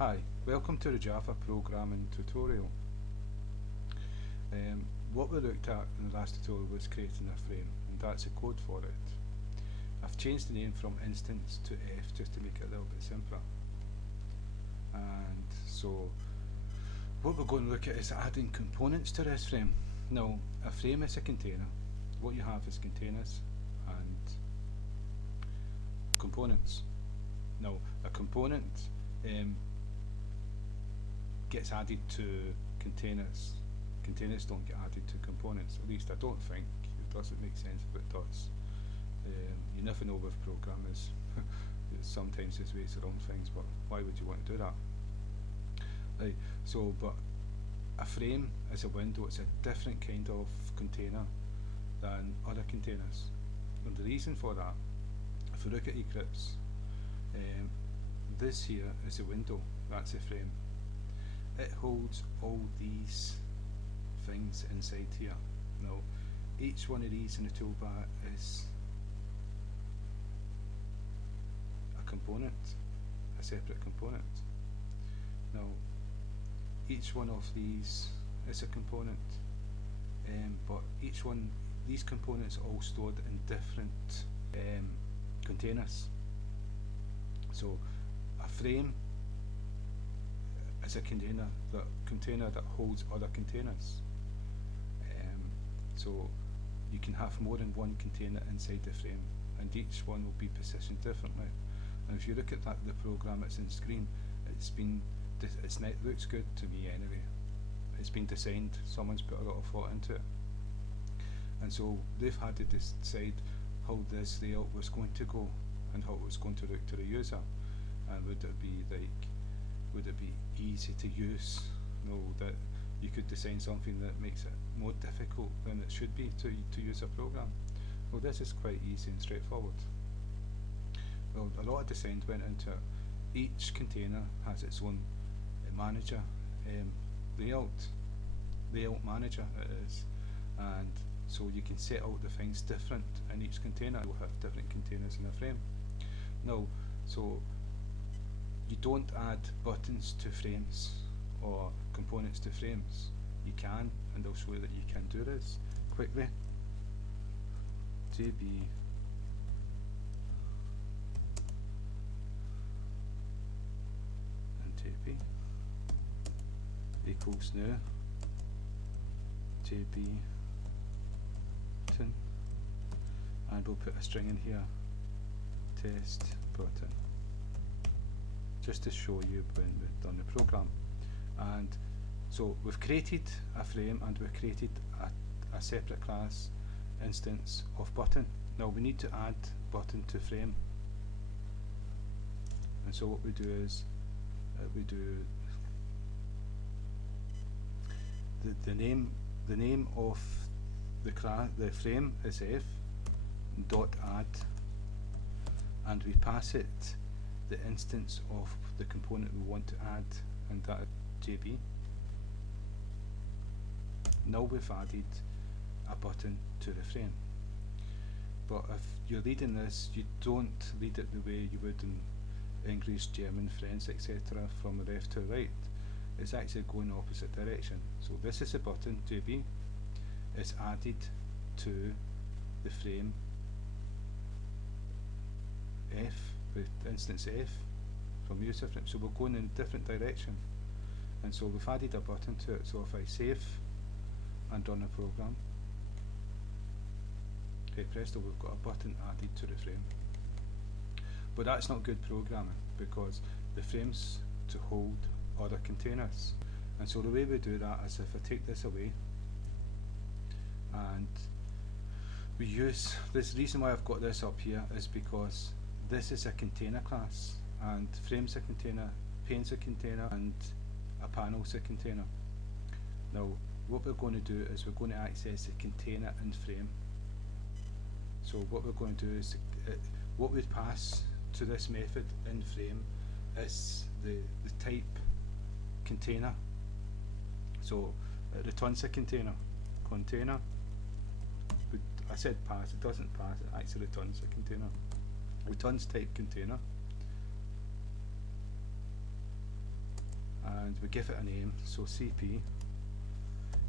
Hi, welcome to the Java programming tutorial. What we looked at in the last tutorial was creating a frame, and that's the code for it. I've changed the name from instance to F just to make it a little bit simpler. And so what we're going to look at is adding components to this frame. Now, a frame is a container. What you have is containers and components. Now, a component gets added to containers. Containers don't get added to components, at least I don't think. It doesn't make sense if it does. You never know with programmers. Sometimes there's ways around things, but why would you want to do that? Right, so, but a frame is a window. It's a different kind of container than other containers. And the reason for that, if we look at Eclipse, this here is a window, that's a frame. It holds all these things inside here. Now, each one of these in the toolbar is a component, a separate component. Now, each one of these is a component, but each one, these components are all stored in different containers. So, a frame is a container that holds other containers. So you can have more than one container inside the frame, and each one will be positioned differently. And if you look at that, the program that's in screen, it looks good to me anyway. It's been designed. Someone's put a lot of thought into it, and so they've had to decide how this layout was going to go and how it was going to look to the user. And would it be easy to use? No, that you could design something that makes it more difficult than it should be to use a program. Well, this is quite easy and straightforward. Well, a lot of design went into it. Each container has its own manager, layout manager it is, and so you can set out the things different in each container. We'll have different containers in a frame. Now, so you don't add buttons to frames or components to frames. You can, and I'll show you that you can do this quickly. JB and JB equals new JB button, and we'll put a string in here, test button, just to show you when we've done the program. And so we've created a frame and we've created a separate class instance of button. Now we need to add button to frame, and so what we do is we do the name of the frame is f.add, and we pass it the instance of the component we want to add, and that is JB. Now we've added a button to the frame. But if you're reading this, you don't read it the way you would in English, German, French, etc. from the left to right. It's actually going opposite direction. So this is a button, JB. It's added to the frame F, with instance F from UserFrame. So we're going in a different direction. And so we've added a button to it. So if I save and run a program, okay, presto, we've got a button added to the frame. But that's not good programming, because the frame's to hold other containers. And so the way we do that is if I take this away, and we use this. Reason why I've got this up here is because this is a container class, and frame's a container, pane's a container, and a panel's a container. Now what we're going to do is we're going to access the container in frame. So what we're going to do is what we pass to this method in frame is the type container. So it returns a container. I said pass, it doesn't pass, it actually returns a container. Returns type container. and we give it a name, so cp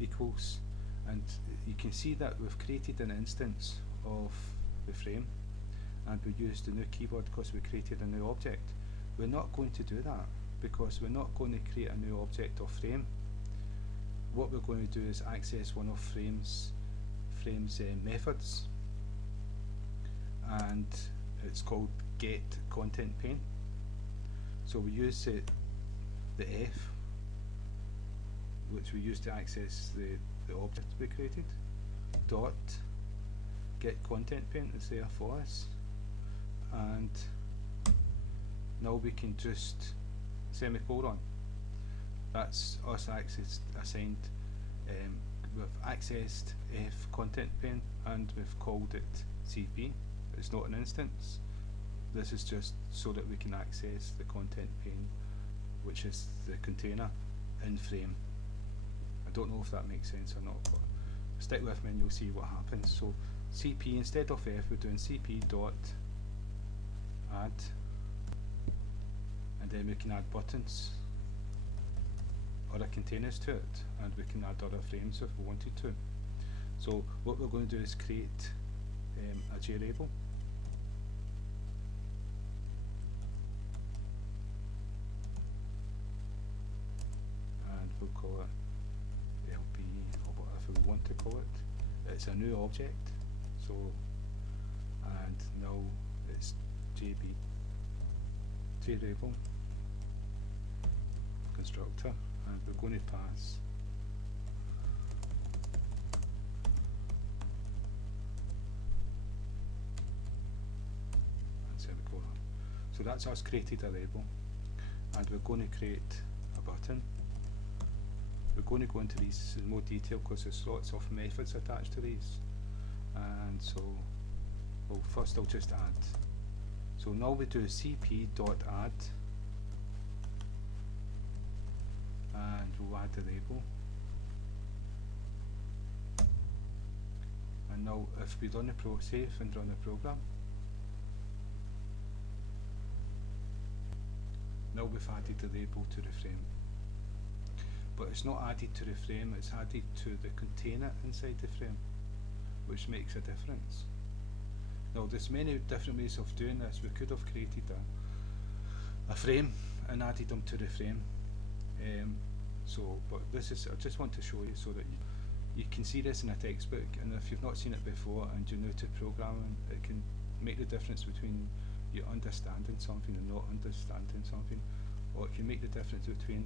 equals, and you can see that we've created an instance of the frame, and we used the new keyword because we created a new object. We're not going to do that because we're not going to create a new object of frame. What we're going to do is access one of frame's methods, and it's called getContentPane. So we use the f, which we use to access the object we created, dot getContentPane is there for us, and now we can just semicolon. That's us assigned. We've accessed f.getContentPane and we've called it cp. It's not an instance. This is just so that we can access the content pane, which is the container in frame. I don't know if that makes sense or not, but stick with me and you'll see what happens. So cp, instead of f, we're doing cp.add, and then we can add buttons or containers to it, and we can add other frames if we wanted to. So what we're going to do is create a JLabel. And we'll call it LB or whatever we want to call it. It's a new object, so, and now it's JLabel constructor, and we're going to pass and semicolon. So that's us created a label, and we're going to create a button. We're going to go into these in more detail because there's lots of methods attached to these, and so, well, first I'll just add. So now we do cp.add, and we'll add the label. And now if we run the save and run the program, now we've added the label to the frame. But it's not added to the frame, it's added to the container inside the frame, which makes a difference. Now there's many different ways of doing this. We could have created a frame and added them to the frame. But this is, I just want to show you so that you can see this in a textbook, and if you've not seen it before and you're new to programming, it can make the difference between you understanding something and not understanding something, or it can make the difference between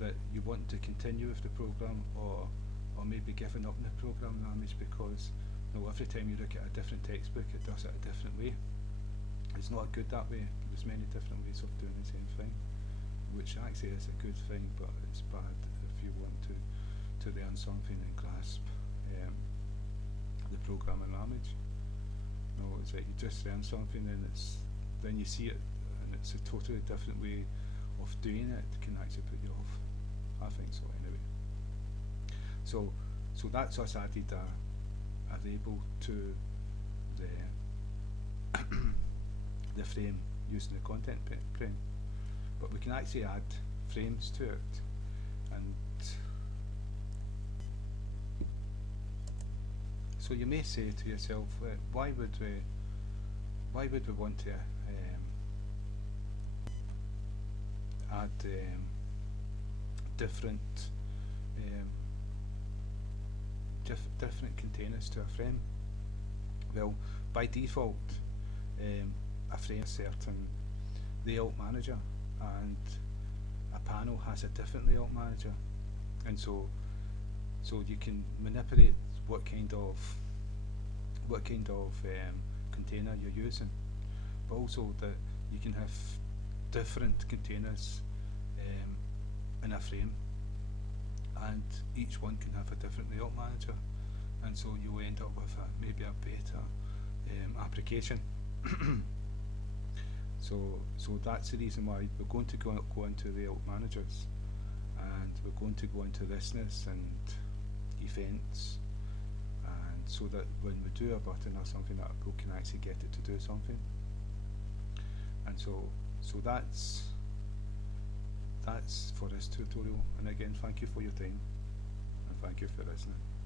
that you want to continue with the program or maybe giving up in the programming language, because every time you look at a different textbook it does it a different way. It's not good that way. There's many different ways of doing the same thing, which actually is a good thing, but it's bad if you want to learn something and grasp the programming language. No, it's like you just learn something and then you see it and it's a totally different way of doing it. It can actually put you off. I think so anyway. So that's us added a label to the frame using the content frame, but we can actually add frames to it. And so you may say to yourself, why would we want to add different containers to a frame? Well, by default, a frame has a certain layout manager, and a panel has a different layout manager, and so you can manipulate what kind of container you're using, but also that you can have different containers in a frame, and each one can have a different layout manager, and so you end up with maybe a better application. So that's the reason why we're going to go into layout managers, and we're going to go into thisness and events, and so that when we do a button or something, that we can actually get it to do something. And so that's that's for this tutorial, and again thank you for your time and thank you for listening.